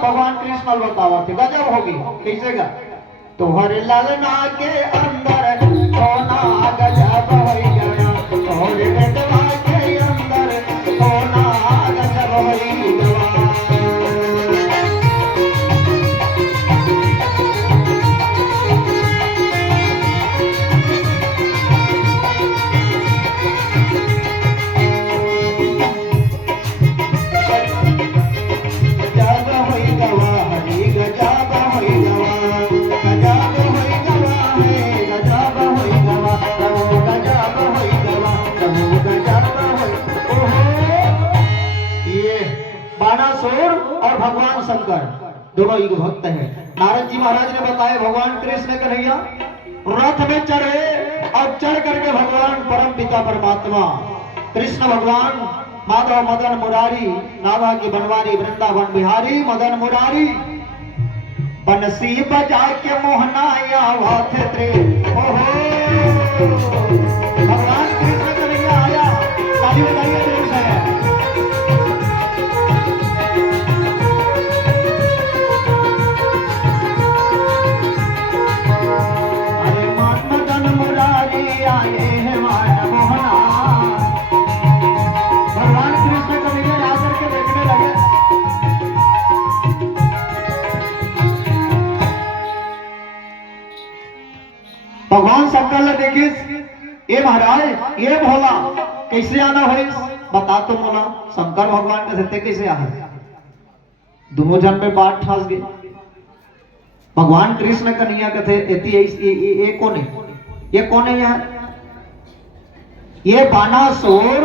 भगवान कृष्ण बतावा थे गजब होगी कैसे गा तोहरे ललना के अंदर सोना गजब होई गया तोहरे बेटवा के अंदर सोना गजब होई गया और भगवान शंकर दोनों युग भक्त हैं। नारद जी महाराज ने बताया भगवान कृष्ण कन्हैया रथ में चढ़े और चढ़ करके भगवान परम पिता परमात्मा कृष्ण भगवान माधव मदन मुरारी नाभा की बनवारी वृंदावन बिहारी मदन मुरारी बंसी बजा के मोहनाया थे भगवान कृष्ण कन्हैया आया ताली बजाइए जोर से भगवान शंकर ने देखिस ये महाराज ये भोला कैसे आना हो बता तो बोला शंकर भगवान के सत्य कैसे आ दोनों जन में बात ठास गए भगवान कृष्ण कन्हैया कथे ये कौन है यार ये बानासुर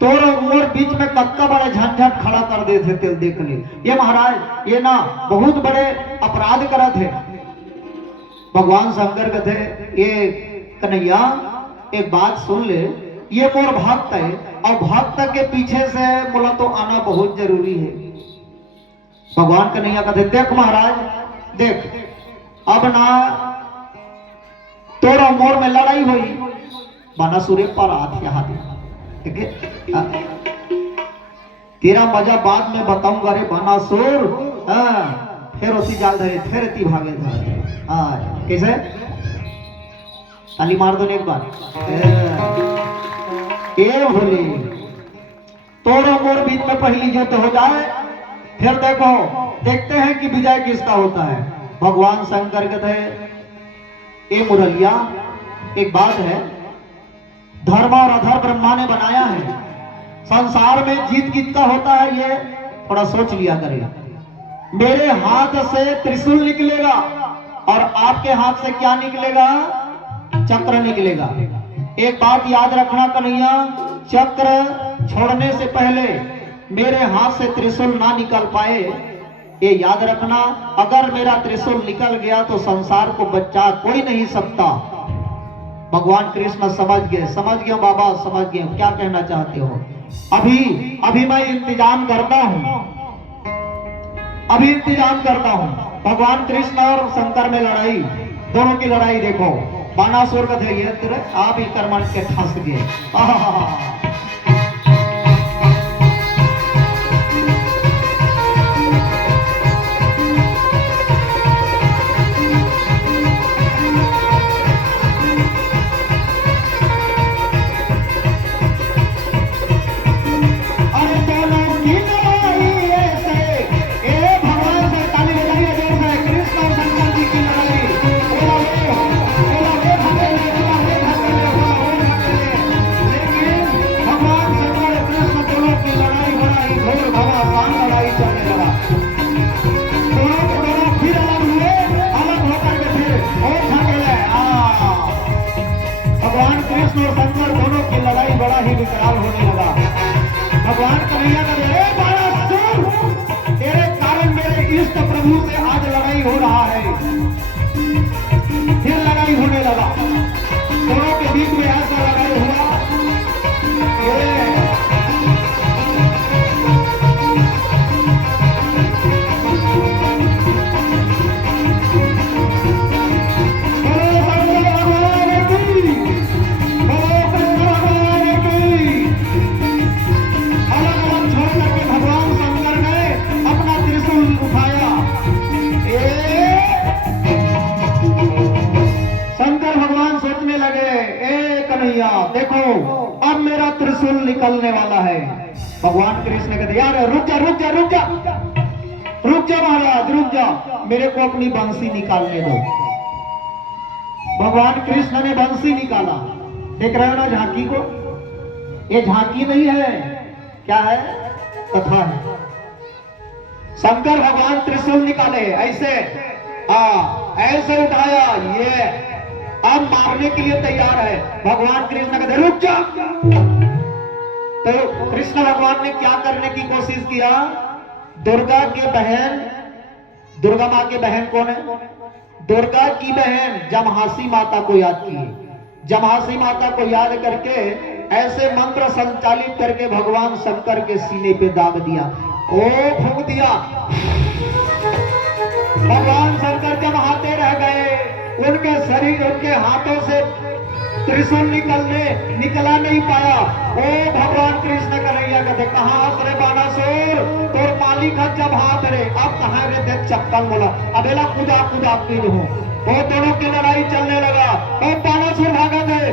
तोर मोर बीच में कक्का बड़ा झंझट खड़ा कर दे थे तेल देख ले ये महाराज ये ना बहुत बड़े अपराध करा थे भगवान शंकर कहते ये कन्हैया एक बात सुन ले ये मोर भक्त है और भक्त के पीछे से बोला तो आना बहुत जरूरी है भगवान कन्हैया कहते देख महाराज देख अब ना तोरा मोर में लड़ाई हुई बानासुर पर हाथ ठीक है तेरा मजा बाद में बताऊंगा रे बानासुर फिर उसी जाल धरे फिर ती भागे धरे कैसे ताली मार दो एक बार ए भोले तोड़ो मोर बीच में पहली युद्ध हो जाए फिर देखो देखते हैं कि विजय किसका होता है भगवान शंकर कहते ए मुरलिया एक बात है धर्म और अधर्म ब्रह्मा ने बनाया है संसार में जीत किसका होता है ये थोड़ा सोच लिया करेगा मेरे हाथ से त्रिशूल निकलेगा और आपके हाथ से क्या निकलेगा चक्र निकलेगा एक बात याद रखना कन्हैया चक्र छोड़ने से पहले मेरे हाथ से त्रिशूल ना निकल पाए ये याद रखना अगर मेरा त्रिशूल निकल गया तो संसार को बचा कोई नहीं सकता भगवान कृष्ण समझ गए बाबा समझ गए क्या कहना चाहते हो अभी मैं इंतजाम करता हूं भगवान कृष्ण और शंकर में लड़ाई दोनों की लड़ाई देखो बानासुर का थे आप ही कर्मण के फंस गए विकराल होने लगा भगवान कन्हैया का तेरे कारण मेरे इष्ट प्रभु से आज लड़ाई हो रहा है फिर लड़ाई होने लगा दोनों के बीच में ऐसा लड़ाई हुआ निकलने वाला है। भगवान कृष्ण कहते यार रुक जा रुक जा रुक जा रुक जा महाराज रुक जा, मेरे को अपनी बंसी निकालने दो। भगवान कृष्ण ने बंसी निकाला। देख रहे हो ना झांकी को, ये झांकी नहीं है, क्या है, कथा है। शंकर भगवान त्रिशूल निकाले ऐसे, ऐसे उठाया, ये अब मारने के लिए तैयार है। भगवान कृष्ण कहते रुक जा। तो कृष्ण भगवान ने क्या करने की कोशिश किया, दुर्गा की बहन, दुर्गा माँ की बहन कौन है, दुर्गा की बहन जमहासी माता को याद की। जमहासी माता को याद करके ऐसे मंत्र संचालित करके भगवान शंकर के सीने पे दाग दिया, ओ फूंक दिया। भगवान शंकर जब हाथे रह गए, उनके शरीर, उनके हाथों से त्रिशूल निकला नहीं पाया। ओ भगवान कृष्ण कन्हैया कहते कहां हंस रे बानासुर, तोर मालिक है जब हाथ रे, अब कहां रे देख चक्कर बोला, अबेला कूदा कूदा पीड़ हूं। वो दोनों की लड़ाई चलने लगा। ओ बानासुर भागा गए,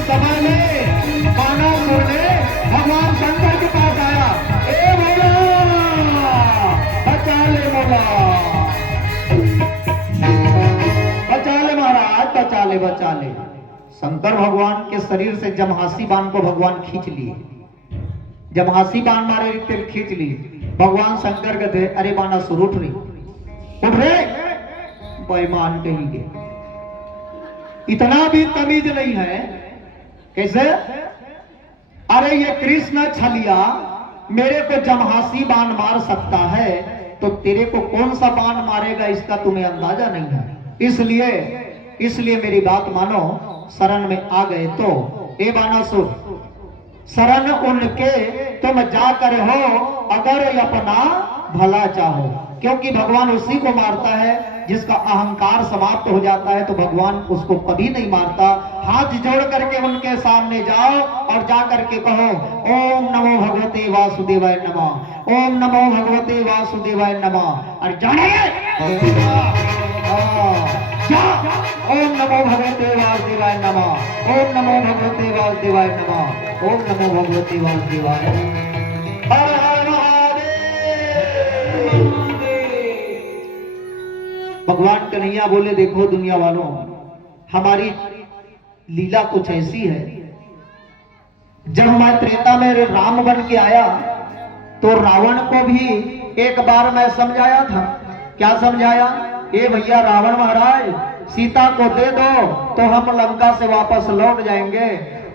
समय में बानासुर ने भगवान शंकर के पास आया, ए भोला बचा ले, भोला बचा ले महाराज, बचा ले बचा ले। शंकर भगवान के शरीर से जमहासी बाण को भगवान खींच लिए, जमहासी बाण मारे तेरे खींच लिए। भगवान शंकर कहते अरे बानासुर उठ रही, उठ रे, बेईमान कहेंगे, इतना भी तमीज नहीं है। कैसे, अरे ये कृष्ण छलिया मेरे को जमहासी बाण मार सकता है, तो तेरे को कौन सा बाण मारेगा इसका तुम्हें अंदाजा नहीं है। इसलिए मेरी बात मानो, शरण में आ गए तो ए बानासुर, शरण उनके तुम जाकर हो अगर अपना भला चाहो, क्योंकि भगवान उसी को मारता है जिसका अहंकार समाप्त हो जाता है, तो भगवान उसको कभी नहीं मारता। हाथ जोड़ करके उनके सामने जाओ और जा करके कहो ओम नमो भगवते वासुदेवाय नमः, ओम नमो भगवते वासुदेवाय नमः। और जाने ओम नमो भगवते वासुदेवाय नमः, ओम नमो भगवते वासुदेवाय नमः, ओम नमो भगवते वासुदेवाय नमः। भगवान कन्हैया बोले देखो दुनिया वालों, हमारी लीला कुछ ऐसी है, जब मैं त्रेता में राम बन के आया तो रावण को भी एक बार मैं समझाया था। क्या समझाया, ए भैया रावण महाराज, सीता को दे दो तो हम लंका से वापस लौट जाएंगे।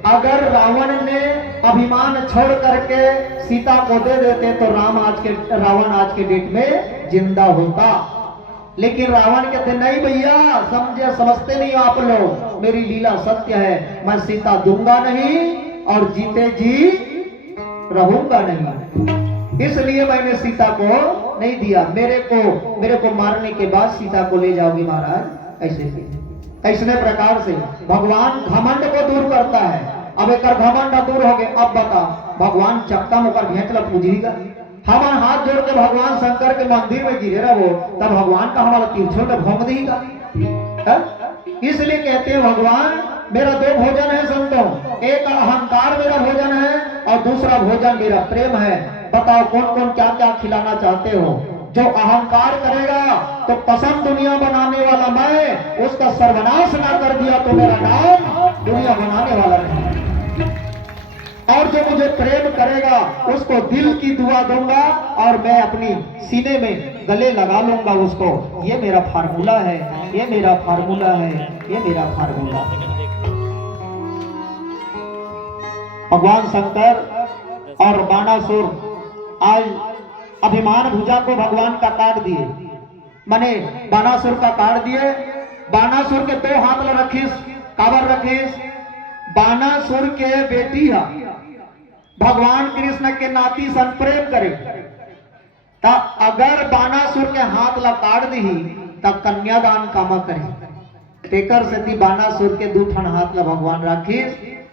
अगर रावण ने अभिमान छोड़ करके सीता को दे देते तो रावण आज के डेट में जिंदा होता। लेकिन रावण कहते नहीं भैया, समझते नहीं आप लोग, मेरी लीला सत्य है, मैं सीता दूंगा नहीं और जीते जी रहूंगा नहीं, इसलिए मैंने सीता को नहीं दिया। मेरे को मारने के बाद सीता को ले जाओगे महाराज, ऐसे प्रकार से भगवान घमंड को दूर करता है। अब एक घमंड दूर हो गए, अब बता भगवान चक्का मुकर घेंचला पूजेगा, हम हाथ जोड़ के भगवान शंकर के मंदिर में गिरे रहो, तब भगवान का हमारा तीर्थों में भोंग देगा। इसलिए कहते हैं भगवान मेरा दो भोजन है संतों, एक अहंकार मेरा भोजन है और दूसरा भोजन मेरा प्रेम है। बताओ कौन कौन क्या क्या खिलाना चाहते हो। जो अहंकार करेगा तो पसंद दुनिया बनाने वाला मैं, उसका सर्वनाश ना कर दिया तो मेरा नाम दुनिया बनाने वाला नहीं। और जो मुझे प्रेम करेगा उसको दिल की दुआ दूंगा और मैं अपनी सीने में गले लगा लूंगा उसको। ये मेरा फार्मूला है, ये मेरा फार्मूला है, ये मेरा फार्मूला। भगवान शंकर और बानासुर आज अभिमान भुजा को भगवान का काट दिए, माने बानासुर का काट दिए। बानासुर के दो हाथ रखीस, काबर रखीस, बानासुर के बेटी है भगवान कृष्ण के नाती सन प्रेम करे, तब अगर बानासुर के हाथ ला काट दी तब कन्यादान कामा करे। तेकर से बानासुर के दू ठन हाथ ला भगवान राखी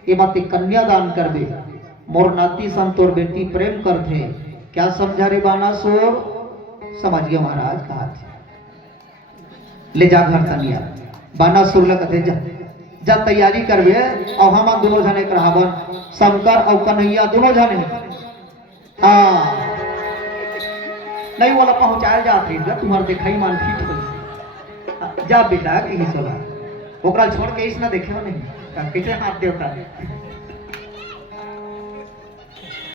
ये मत कन्यादान कर दे। मोर नाती सन तोर बेटी प्रेम करथे, क्या समझा रे बानासुर? समझ गया महाराज कहा थे, ले जा घर तनिया। बानासुर ल कहते जा जा तैयारी करबे और हम दोनों जने रावण शंकर और कन्हैया दोनों जने हाँ नहीं वाला पहुंचाया जाते तुम्हारे दिखाई मान फिट हो जा बेटा कहीं सोला ओकरा छोड़ के इस ना देखे नहीं कैसे हाथ देवता है